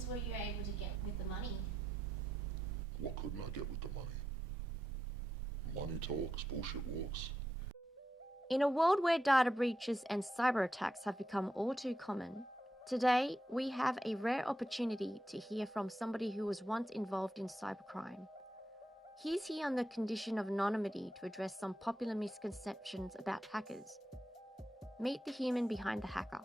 things were you able to get with the money? What couldn't I get with the money? Money talks, bullshit walks. In a world where data breaches and cyber attacks have become all too common, today we have a rare opportunity to hear from somebody who was once involved in cybercrime. He's here on the condition of anonymity to address some popular misconceptions about hackers. Meet the human behind the hacker.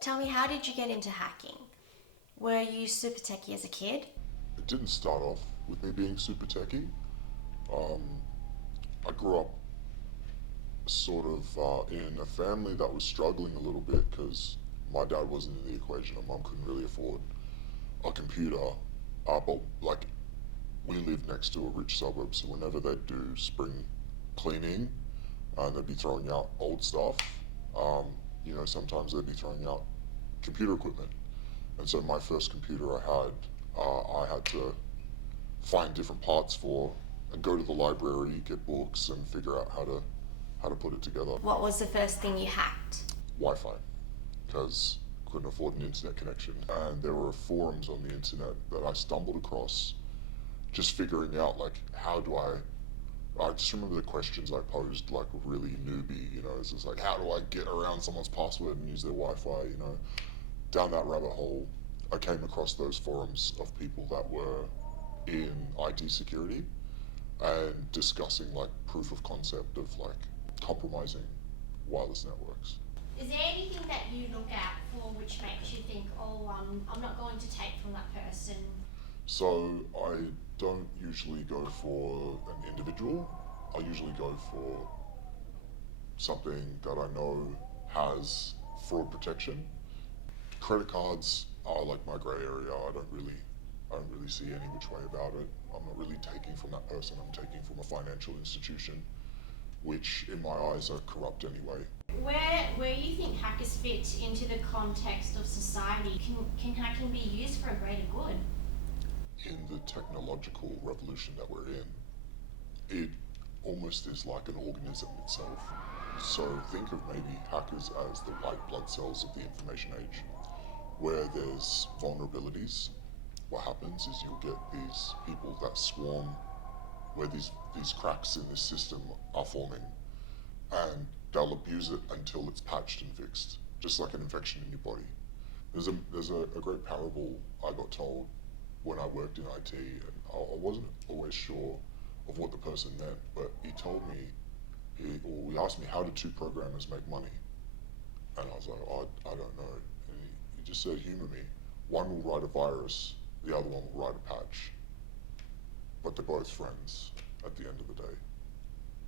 Tell me, how did you get into hacking? Were you super techie as a kid? It didn't start off with me being super techie. I grew up sort of in a family that was struggling a little bit because my dad wasn't in the equation and mum couldn't really afford a computer. But like, we lived next to a rich suburb, so whenever they'd do spring cleaning and they'd be throwing out old stuff, sometimes they'd be throwing out computer equipment. And so my first computer I had to find different parts for and go to the library, get books, and figure out how to put it together. What was the first thing you hacked? Wi-Fi, because couldn't afford an internet connection. And there were forums on the internet that I stumbled across, just figuring out like I just remember the questions I posed, like really newbie, it's just like, how do I get around someone's password and use their Wi-Fi, Down that rabbit hole, I came across those forums of people that were in IT security and discussing like proof of concept of like compromising wireless networks. Is there anything that you look at for which makes you think, I'm not going to take from that person? So I don't usually go for an individual. I usually go for something that I know has fraud protection. Credit cards are like my grey area. I don't really see any which way about it. I'm not really taking from that person. I'm taking from a financial institution, which in my eyes are corrupt anyway. Where you think hackers fit into the context of society, can hacking be used for a greater good? In the technological revolution that we're in, it almost is like an organism itself. So think of maybe hackers as the white blood cells of the information age, where there's vulnerabilities. What happens is you'll get these people that swarm where these cracks in this system are forming, and they'll abuse it until it's patched and fixed, just like an infection in your body. There's a great parable I got told when I worked in IT, and I wasn't always sure of what the person meant, but he told me, he asked me, how do two programmers make money? And I was like, I don't know. And he just said, humor me. One will write a virus, the other one will write a patch. But they're both friends at the end of the day.